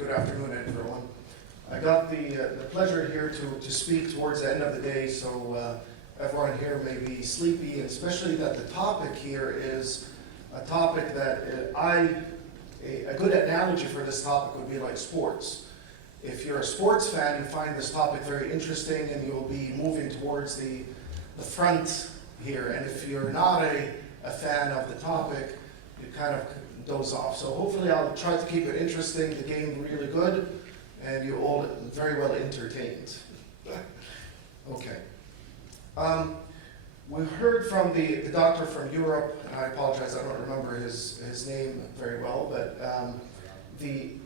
Good afternoon, everyone. I got the pleasure here to speak towards the end of the day, so everyone here may be sleepy, and especially that the topic here is a topic that a good analogy for this topic would be like sports. If you're a sports fan, you find this topic very interesting and you'll be moving towards the front here. And if you're not a fan of the topic, you kind of doze off. So hopefully I'll try to keep it interesting, the game really good, and you all very well entertained. Okay. We heard from the doctor from Europe, and I apologize, I don't remember his name very well, but the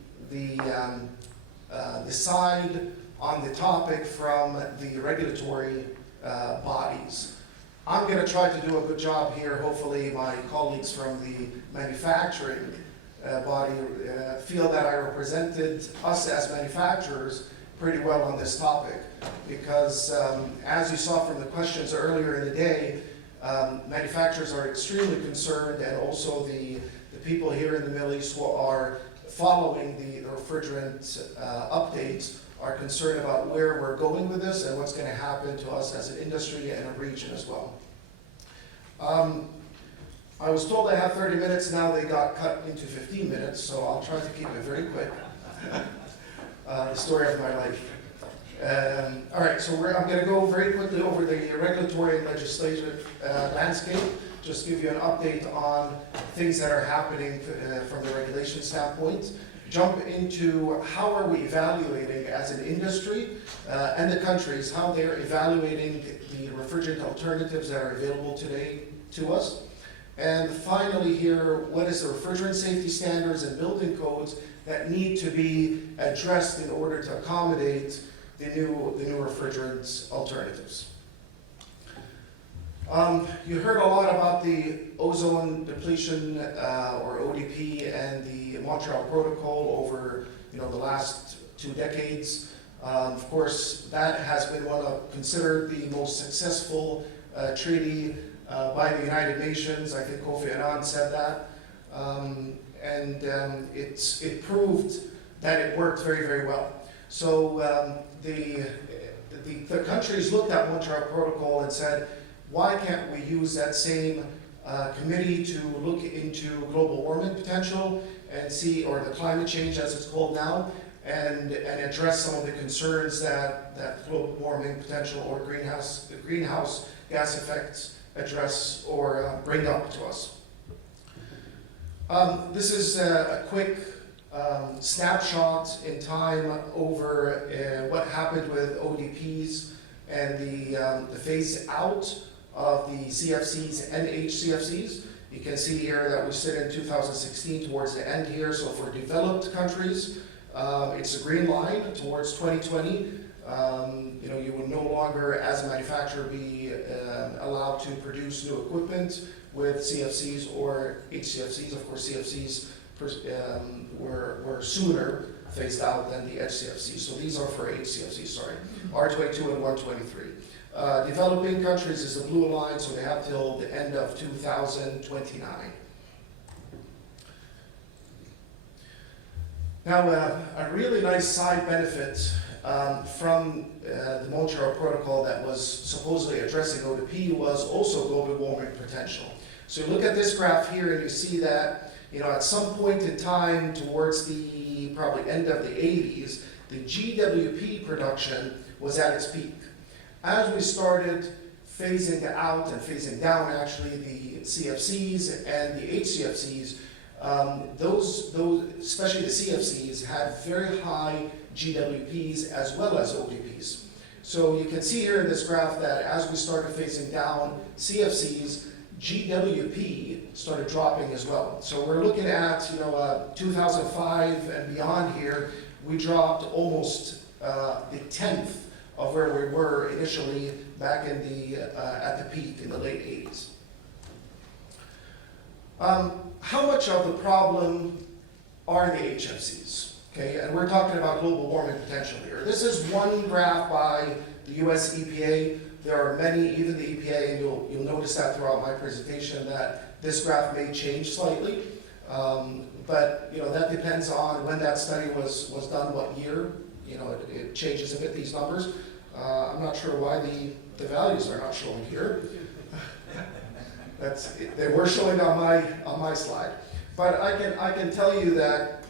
side on the topic from the regulatory bodies. I'm going to try to do a good job here. Hopefully my colleagues from the manufacturing body feel that I represented us as manufacturers pretty well on this topic, because as you saw from the questions earlier in the day, manufacturers are extremely concerned, and also the people here in the Middle East who are following the refrigerant updates are concerned about where we're going with this and what's going to happen to us as an industry and a region as well. I was told I have 30 minutes, now they got cut into 15 minutes, so I'll try to keep it very quick. The story of my life. All right, so I'm going to go very quickly over the regulatory and legislative landscape, just give you an update on things that are happening from the regulation standpoint. Jump into how are we evaluating as an industry and the countries, how they're evaluating the refrigerant alternatives that are available today to us. And finally here, what is the refrigerant safety standards and building codes that need to be addressed in order to accommodate the new refrigerant alternatives. You heard a lot about the ozone depletion or ODP and the Montreal Protocol over the last 2 decades. Of course, that has been considered the most successful treaty by the United Nations. I think Kofi Annan said that, it proved that it worked very, very well. So the countries looked at Montreal Protocol and said, why can't we use that same committee to look into global warming potential and see, or the climate change as it's called now, and address some of the concerns that global warming potential or greenhouse gas effects address or bring up to us. This is a quick snapshot in time over what happened with ODPs and the phase out of the CFCs and HCFCs. You can see here that we sit in 2016 towards the end here. So for developed countries, it's a green line towards 2020. You will no longer, as a manufacturer, be allowed to produce new equipment with CFCs or HCFCs. Of course, CFCs were sooner phased out than the HCFCs. So these are for HCFCs, sorry, R22 and 123. Developing countries is the blue line, so they have till the end of 2029. Now, a really nice side benefit from the Montreal Protocol that was supposedly addressing ODP was also global warming potential. So you look at this graph here and you see that at some point in time towards the probably end of the 80s, the GWP production was at its peak. As we started phasing out and phasing down actually the CFCs and the HCFCs, those especially the CFCs had very high GWPs as well as ODPs. So you can see here in this graph that as we started phasing down CFCs, GWP started dropping as well. So we're looking at 2005 and beyond here, we dropped almost the 10th of where we were initially back in at the peak in the late 80s. How much of the problem are the HFCs? Okay, and we're talking about global warming potential here. This is one graph by the US EPA. There are many, even the EPA, and you'll notice that throughout my presentation that this graph may change slightly. but that depends on when that study was done, what year. It changes a bit, these numbers. I'm not sure why the values are not showing here. They were showing on my slide. But I can tell you that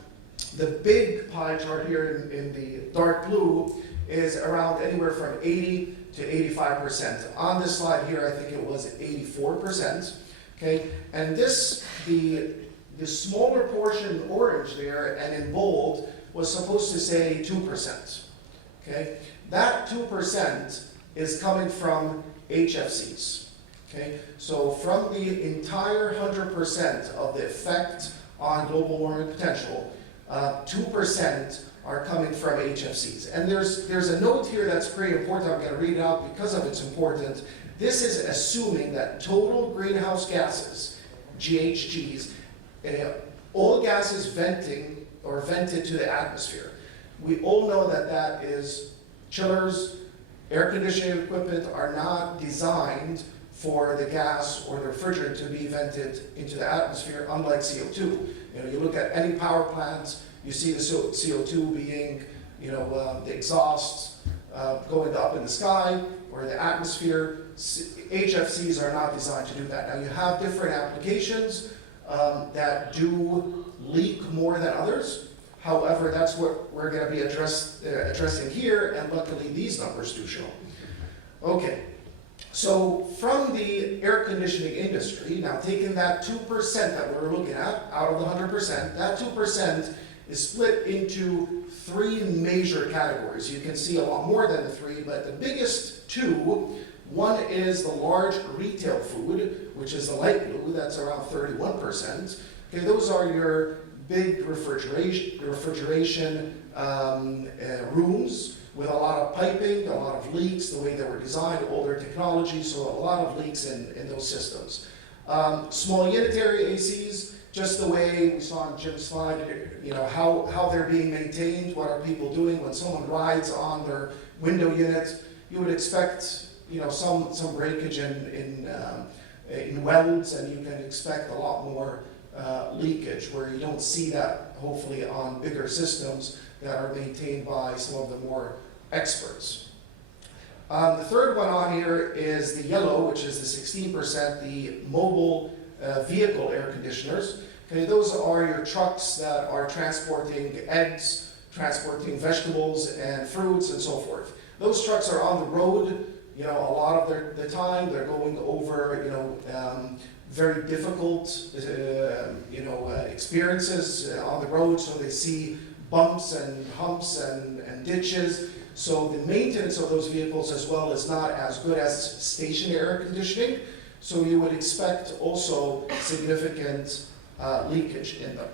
the big pie chart here in the dark blue is around anywhere from 80 to 85%. On this slide here, I think it was 84%. Okay, and the smaller portion in orange there and in bold was supposed to say 2%. Okay, that 2% is coming from HFCs. Okay, so from the entire 100% of the effect on global warming potential, 2% are coming from HFCs. And there's a note here that's pretty important. I'm going to read it out because of it's important. This is assuming that total greenhouse gases, GHGs, all gases venting or vented to the atmosphere. We all know that is chillers, air conditioning equipment are not designed for the gas or the refrigerant to be vented into the atmosphere, unlike CO2. You look at any power plants, you see the CO2 being, the exhausts going up in the sky or the atmosphere. HFCs are not designed to do that. Now you have different applications that do leak more than others. However, that's what we're going to be addressing here, and luckily these numbers do show. Okay, so from the air conditioning industry, now taking that 2% that we're looking at out of the 100%, that 2% is split into 3 major categories. You can see a lot more than the 3, but the biggest 2, one is the large retail food, which is the light blue, that's around 31%. Okay, those are your big refrigeration rooms with a lot of piping, a lot of leaks, the way they were designed, older technology, so a lot of leaks in those systems. Small unitary ACs, just the way we saw on Jim's slide, how they're being maintained, what are people doing when someone rides on their window unit. You would expect some breakage in welds, and you can expect a lot more leakage, where you don't see that hopefully on bigger systems that are maintained by some of the more experts. The third one on here is the yellow, which is the 16%, the mobile vehicle air conditioners. Okay, those are your trucks that are transporting eggs, transporting vegetables and fruits and so forth. Those trucks are on the road, a lot of the time. They're going over, very difficult, experiences on the road, so they see bumps and humps and ditches. So the maintenance of those vehicles as well is not as good as stationary air conditioning. So you would expect also significant leakage in them.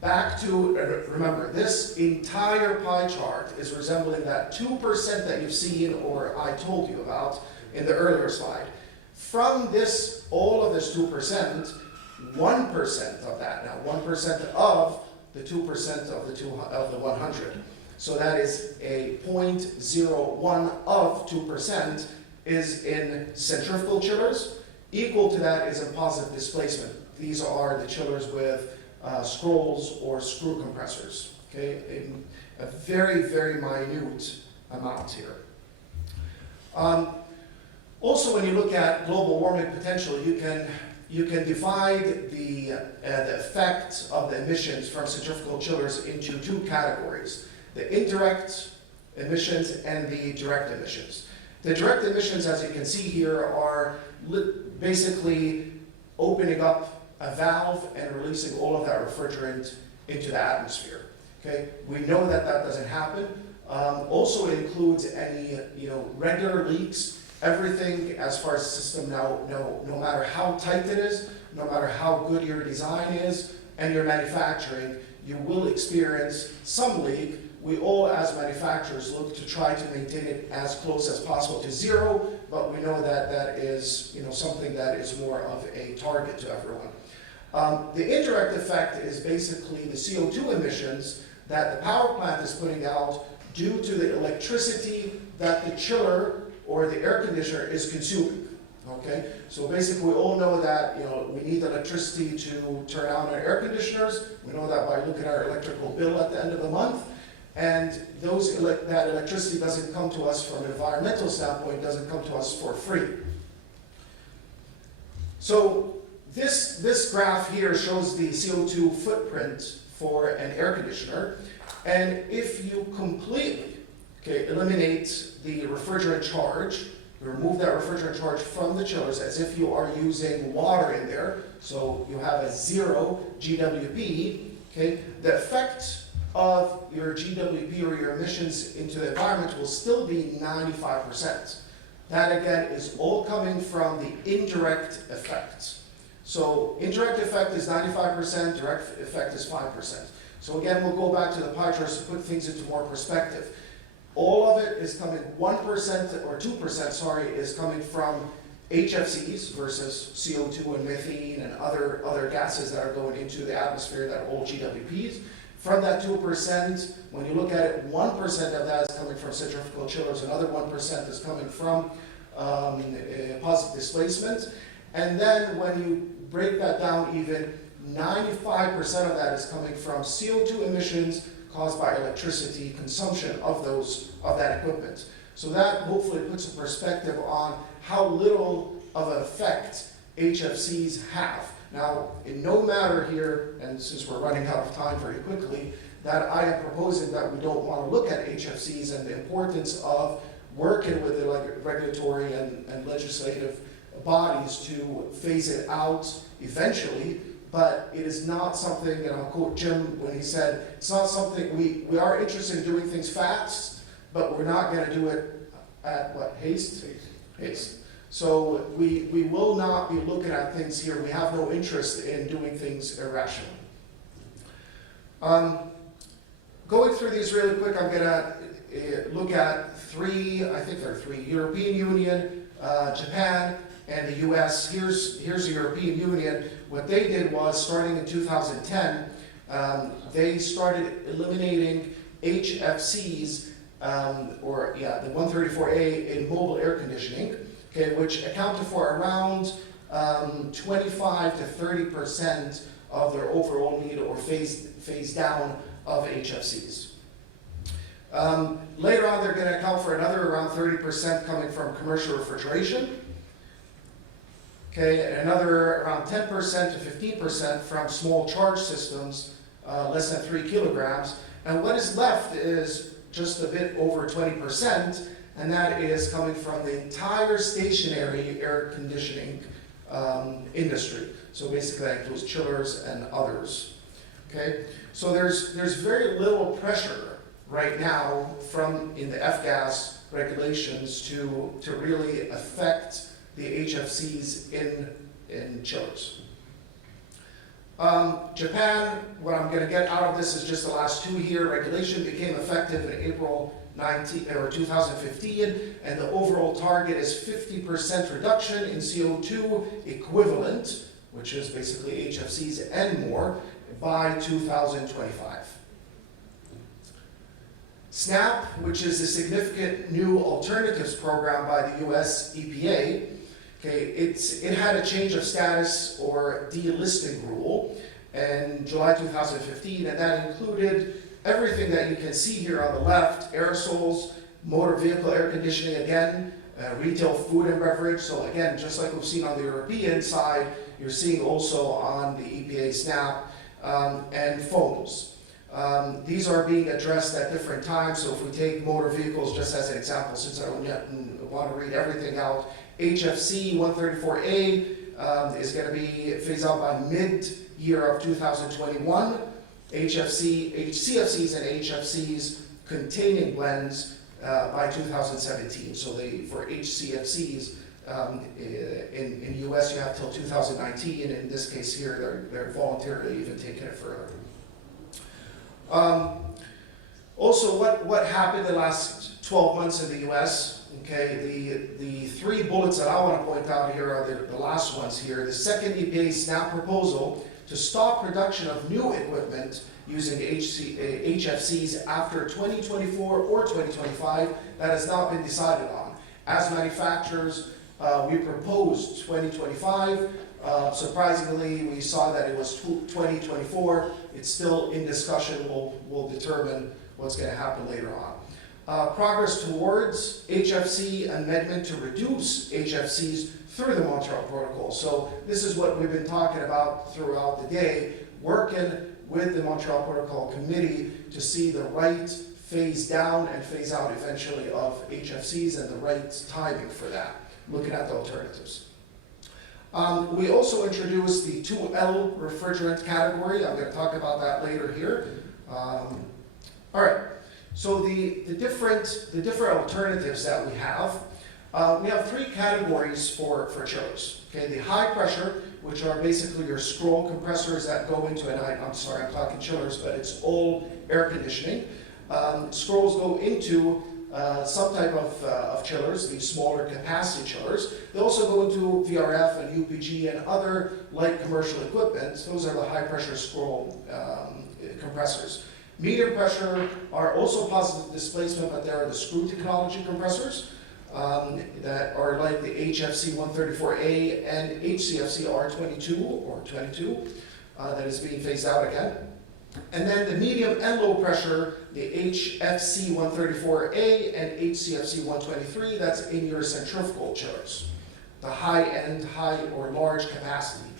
Back to, remember, this entire pie chart is resembling that 2% that you've seen or I told you about in the earlier slide. From this, all of this 2%, 1% of that, now 1% of the 2% of the 100. So that is a 0.01 of 2% is in centrifugal chillers. Equal to that is in positive displacement. These are the chillers with scrolls or screw compressors. Okay, in a very, very minute amount here. Also, when you look at global warming potential, you can divide the effect of the emissions from centrifugal chillers into 2 categories: the indirect emissions and the direct emissions. The direct emissions, as you can see here, are basically opening up a valve and releasing all of that refrigerant into the atmosphere. Okay, we know that doesn't happen. Also, it includes any regular leaks. Everything as far as the system now, no matter how tight it is, no matter how good your design is and your manufacturing, you will experience some leak. We all, as manufacturers, look to try to maintain it as close as possible to 0, but we know that is something that is more of a target to everyone. The indirect effect is basically the CO2 emissions that the power plant is putting out due to the electricity that the chiller or the air conditioner is consuming. Okay, so basically we all know that, you know, we need electricity to turn on our air conditioners. We know that by looking at our electrical bill at the end of the month. And that electricity doesn't come to us from an environmental standpoint, doesn't come to us for free. So this graph here shows the CO2 footprint for an air conditioner. And if you completely, eliminate the refrigerant charge, remove that refrigerant charge from the chillers as if you are using water in there, so you have a 0 GWP, the effect of your GWP or your emissions into the environment will still be 95%. That again is all coming from the indirect effect. So indirect effect is 95%, direct effect is 5%. So again, we'll go back to the pie charts to put things into more perspective. All of it is coming, 1% or 2%, sorry, is coming from HFCs versus CO2 and methane and other gases that are going into the atmosphere that are all GWPs. From that 2%, when you look at it, 1% of that is coming from centrifugal chillers, another 1% is coming from positive displacement. And then when you break that down even, 95% of that is coming from CO2 emissions caused by electricity consumption of that equipment. So that hopefully puts a perspective on how little of an effect HFCs have. Now, in no matter here, and since we're running out of time very quickly, that I am proposing that we don't want to look at HFCs and the importance of working with the regulatory and legislative bodies to phase it out eventually. But it is not something, and I'll quote Jim when he said, it's not something, we are interested in doing things fast, but we're not going to do it at what, haste? Haste. So we will not be looking at things here. We have no interest in doing things irrationally. Going through these really quick, I'm going to look at three, I think there are three, European Union, Japan, and the US. Here's the European Union. What they did was, starting in 2010, they started eliminating HFCs, the 134A in mobile air conditioning, which accounted for around 25 to 30% of their overall need or phase down of HFCs. Later on, they're going to account for another around 30% coming from commercial refrigeration. And another around 10% to 15% from small charge systems, less than 3 kilograms. And what is left is just a bit over 20%, and that is coming from the entire stationary air conditioning industry. So basically that includes chillers and others. So there's very little pressure right now in the F-gas regulations to really affect the HFCs in chillers. Japan, what I'm going to get out of this is just the last 2 year regulation became effective in April 2015, and the overall target is 50% reduction in CO2 equivalent, which is basically HFCs and more, by 2025. SNAP, which is a significant new alternatives program by the US EPA, it had a change of status or delisting rule in July 2015, and that included everything that you can see here on the left: aerosols, motor vehicle air conditioning again, retail food and beverage. So again, just like we've seen on the European side, you're seeing also on the EPA SNAP, and phones. These are being addressed at different times. So if we take motor vehicles just as an example, since I don't yet want to read everything out, HFC 134A is going to be phased out by mid-year of 2021. CFCs and HFCs containing blends by 2017. So for HCFCs in the US, you have till 2019. In this case here, they're voluntarily even taking it further. Also, what happened the last 12 months in the US? The 3 bullets that I want to point out here are the last ones here. The second EPA SNAP proposal to stop production of new equipment using HFCs after 2024 or 2025, that has not been decided on. As manufacturers, We proposed 2025. Surprisingly, we saw that it was 2024. It's still in discussion. We'll determine what's going to happen later on. Progress towards HFC amendment to reduce HFCs through the Montreal Protocol. So this is what we've been talking about throughout the day, working with the Montreal Protocol Committee to see the right phase down and phase out eventually of HFCs and the right timing for that, looking at the alternatives. We also introduced the 2L refrigerant category. I'm going to talk about that later here. All right, so the different alternatives that we have three categories for chillers. Okay, the high pressure, which are basically your scroll compressors that go into, and I'm sorry, I'm talking chillers, but it's all air conditioning. Scrolls go into some type of chillers, these smaller capacity chillers. They also go into VRF and UPG and other light commercial equipment. Those are the high pressure scroll compressors. Medium pressure are also positive displacement, but they are the screw technology compressors that are like the HFC 134A and HCFC R22 or 22 that is being phased out again. And then the medium and low pressure, the HFC 134A and HCFC 123, that's in your centrifugal chillers, the high-end, high or large capacity.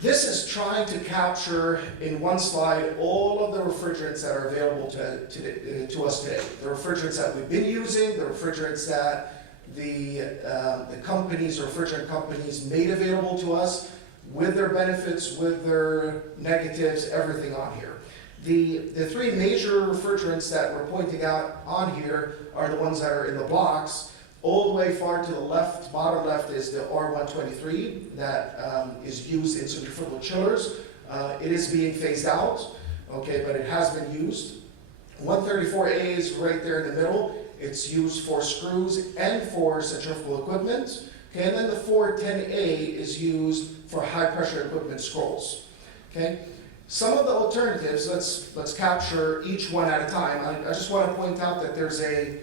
This is trying to capture in one slide all of the refrigerants that are available to us today. The refrigerants that we've been using, the refrigerants that the companies, refrigerant companies made available to us, with their benefits, with their negatives, everything on here. The three major refrigerants that we're pointing out on here are the ones that are in the blocks. All the way far to the left, bottom left, is the R123 that is used in centrifugal chillers. It is being phased out, okay, but it has been used. 134A is right there in the middle. It's used for screws and for centrifugal equipment. Okay, and then the 410A is used for high pressure equipment scrolls. Okay, some of the alternatives, let's capture each one at a time. I just want to point out that there's a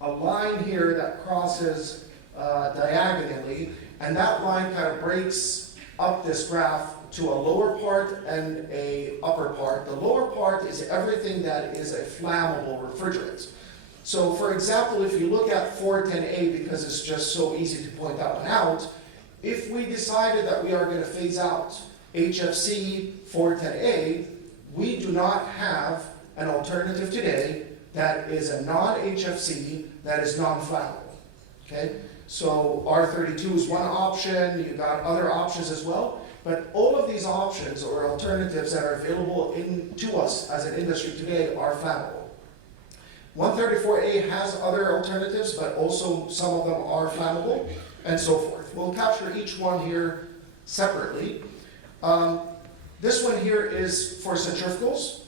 line here that crosses diagonally, and that line kind of breaks up this graph to a lower part and a upper part. The lower part is everything that is a flammable refrigerant. So for example, if you look at 410A, because it's just so easy to point that one out, if we decided that we are going to phase out HFC 410A, we do not have an alternative today that is a non-HFC that is non-flammable. Okay, so R32 is one option. You've got other options as well, but all of these options or alternatives that are available to us as an industry today are flammable. 134A has other alternatives, but also some of them are flammable, and so forth. We'll capture each one here separately. This one here is for centrifugals.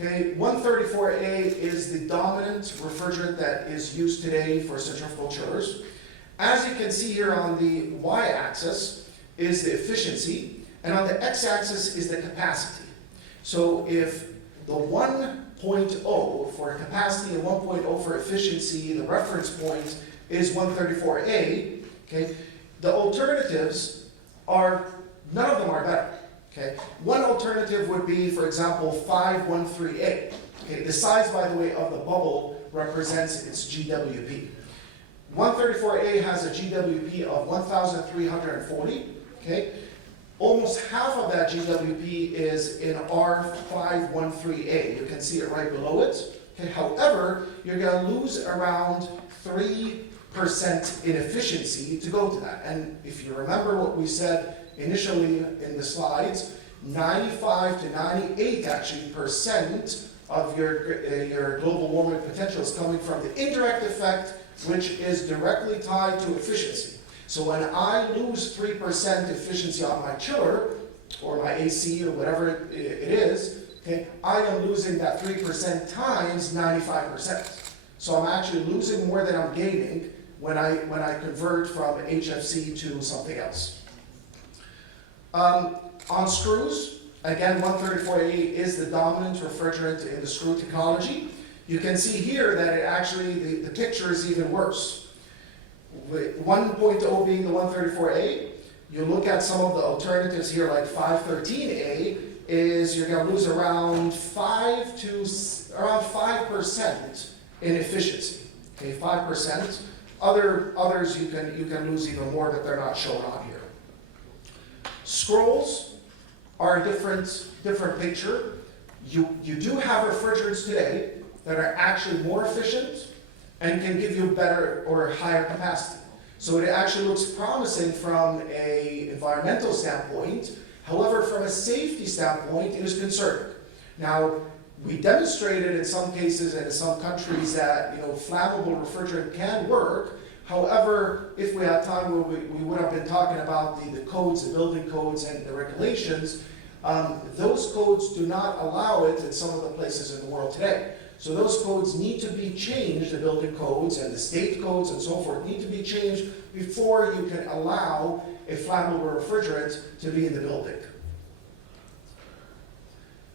Okay, 134A is the dominant refrigerant that is used today for centrifugal chillers. As you can see here on the y-axis is the efficiency, and on the x-axis is the capacity. So if the 1.0 for capacity and 1.0 for efficiency, the reference point is 134A, okay, the alternatives are, none of them are better. Okay, one alternative would be, for example, 513A. Okay, the size, by the way, of the bubble represents its GWP. 134A has a GWP of 1,340. Okay, almost half of that GWP is in R513A. You can see it right below it. Okay, however, you're going to lose around 3% in efficiency to go to that. And if you remember what we said initially in the slides, 95 to 98 actually percent of your global warming potential is coming from the indirect effect, which is directly tied to efficiency. So when I lose 3% efficiency on my chiller or my AC or whatever it is, okay, I am losing that 3% times 95%. So I'm actually losing more than I'm gaining when I convert from HFC to something else. On screws, again, 134A is the dominant refrigerant in the screw technology. You can see here that it actually, the picture is even worse. with 1.0 being the 134A. You look at some of the alternatives here, like 513A, is you're going to lose around 5% in efficiency. Okay, 5%. Others you can lose even more, but they're not shown on here. Scrolls are a different picture. You do have refrigerants today that are actually more efficient and can give you better or higher capacity. So it actually looks promising from an environmental standpoint. However, from a safety standpoint, it is concerning. Now, we demonstrated in some cases and in some countries that flammable refrigerant can work. However, if we had time, we would have been talking about the codes, the building codes, and the regulations. Those codes do not allow it in some of the places in the world today. So those codes need to be changed, the building codes and the state codes and so forth need to be changed before you can allow a flammable refrigerant to be in the building.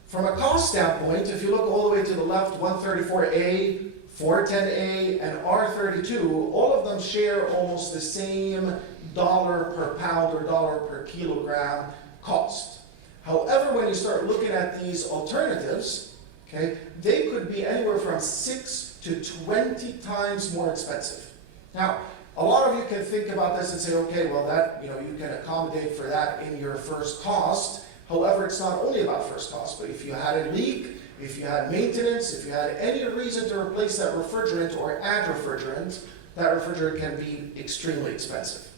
From a cost standpoint, if you look all the way to the left, 134A, 410A, and R32, all of them share almost the same dollar per pound or dollar per kilogram cost. However, when you start looking at these alternatives, okay, they could be anywhere from 6 to 20 times more expensive. Now, a lot of you can think about this and say, okay, well that, you can accommodate for that in your first cost. However, it's not only about first cost, but if you had a leak, if you had maintenance, if you had any reason to replace that refrigerant or add refrigerant, that refrigerant can be extremely expensive.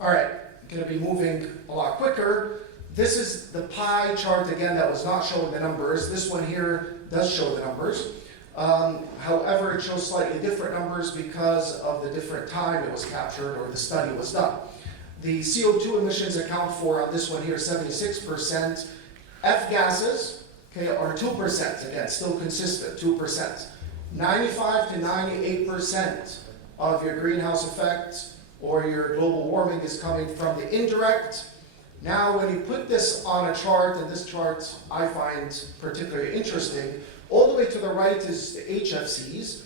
All right, going to be moving a lot quicker. This is the pie chart again that was not showing the numbers. This one here does show the numbers. However, it shows slightly different numbers because of the different time it was captured or the study was done. The CO2 emissions account for, on this one here, 76%. F-gases, okay, are 2%, again, still consistent, 2%. 95 to 98% of your greenhouse effect or your global warming is coming from the indirect. Now, when you put this on a chart, and this chart I find particularly interesting, all the way to the right is the HFCs.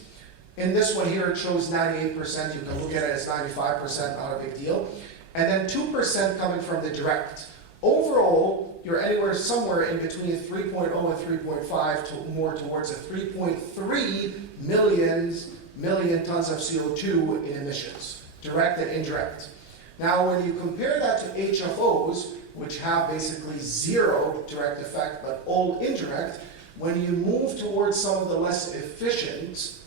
In this one here, it shows 98%. You can look at it as 95%, not a big deal. And then 2% coming from the direct. Overall, you're anywhere somewhere in between 3.0 and 3.5 to more towards a 3.3 million tons of CO2 in emissions, direct and indirect. Now, when you compare that to HFOs, which have basically zero direct effect, but all indirect, when you move towards some of the less efficient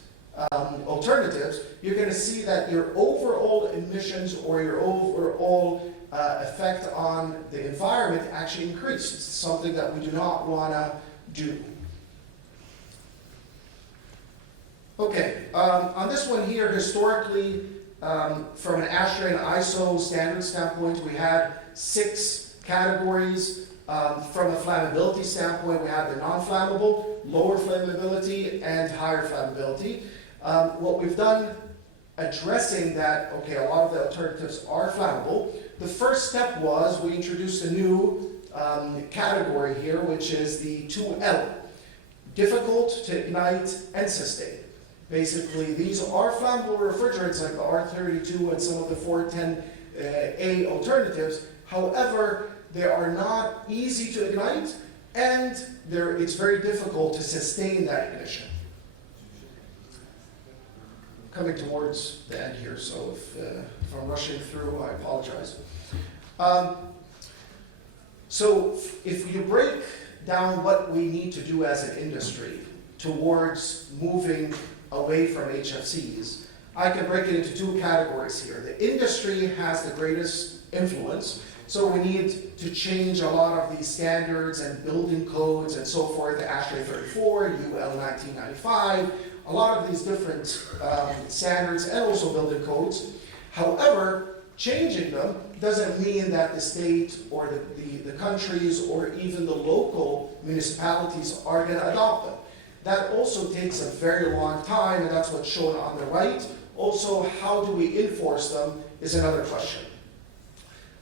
alternatives, you're going to see that your overall emissions or your overall effect on the environment actually increased. It's something that we do not want to do. Okay, on this one here, historically, from an ASHRAE and ISO standard standpoint, we had 6 categories. From a flammability standpoint, we had the non-flammable, lower flammability, and higher flammability. What we've done addressing that, okay, a lot of the alternatives are flammable. The first step was we introduced a new category here, which is the 2L, difficult to ignite and sustain. Basically, these are flammable refrigerants like the R32 and some of the 410A alternatives. However, they are not easy to ignite, and it's very difficult to sustain that ignition. Coming towards the end here, so if I'm rushing through, I apologize. So if you break down what we need to do as an industry towards moving away from HFCs, I can break it into 2 categories here. The industry has the greatest influence, so we need to change a lot of these standards and building codes and so forth, the ASHRAE 34, UL 1995, a lot of these different standards and also building codes. However, changing them doesn't mean that the state or the countries or even the local municipalities are going to adopt them. That also takes a very long time, and that's what's shown on the right. Also, how do we enforce them is another question.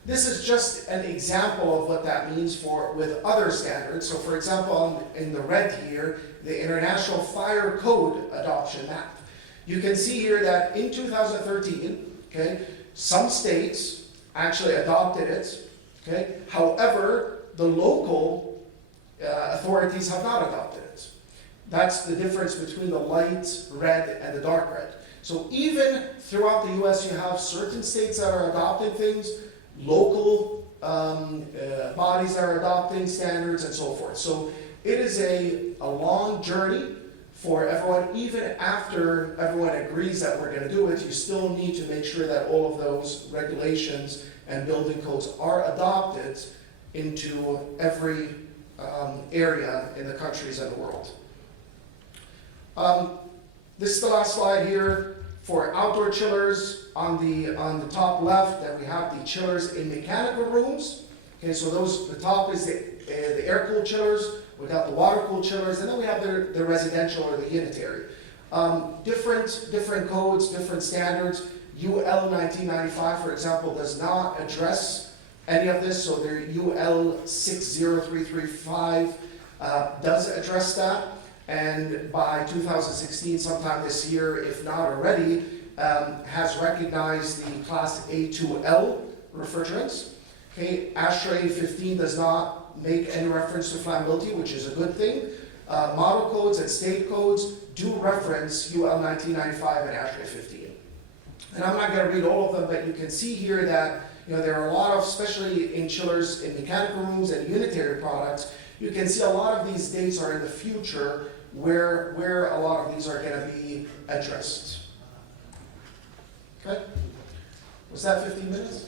This is just an example of what that means with other standards. So for example, in the red here, the International Fire Code Adoption Map. You can see here that in 2013, okay, some states actually adopted it, okay? However, the local authorities have not adopted it. That's the difference between the light red and the dark red. So even throughout the US, you have certain states that are adopting things, local bodies that are adopting standards and so forth. So it is a long journey for everyone. Even after everyone agrees that we're going to do it, you still need to make sure that all of those regulations and building codes are adopted into every area in the countries and the world. This is the last slide here. For outdoor chillers, on the top left, that we have the chillers in mechanical rooms. Okay, so the top is the air-cooled chillers. We got the water-cooled chillers, and then we have the residential or the unitary. Different codes, different standards. UL 1995, for example, does not address any of this, so their UL 60335 does address that. And by 2016, sometime this year, if not already, has recognized the class A2L refrigerants. Okay, ASHRAE 15 does not make any reference to flammability, which is a good thing. Model codes and state codes do reference UL 1995 and ASHRAE 15. And I'm not going to read all of them, but you can see here that there are a lot of, especially in chillers in mechanical rooms and unitary products, you can see a lot of these dates are in the future where a lot of these are going to be addressed. Okay? Was that 15 minutes?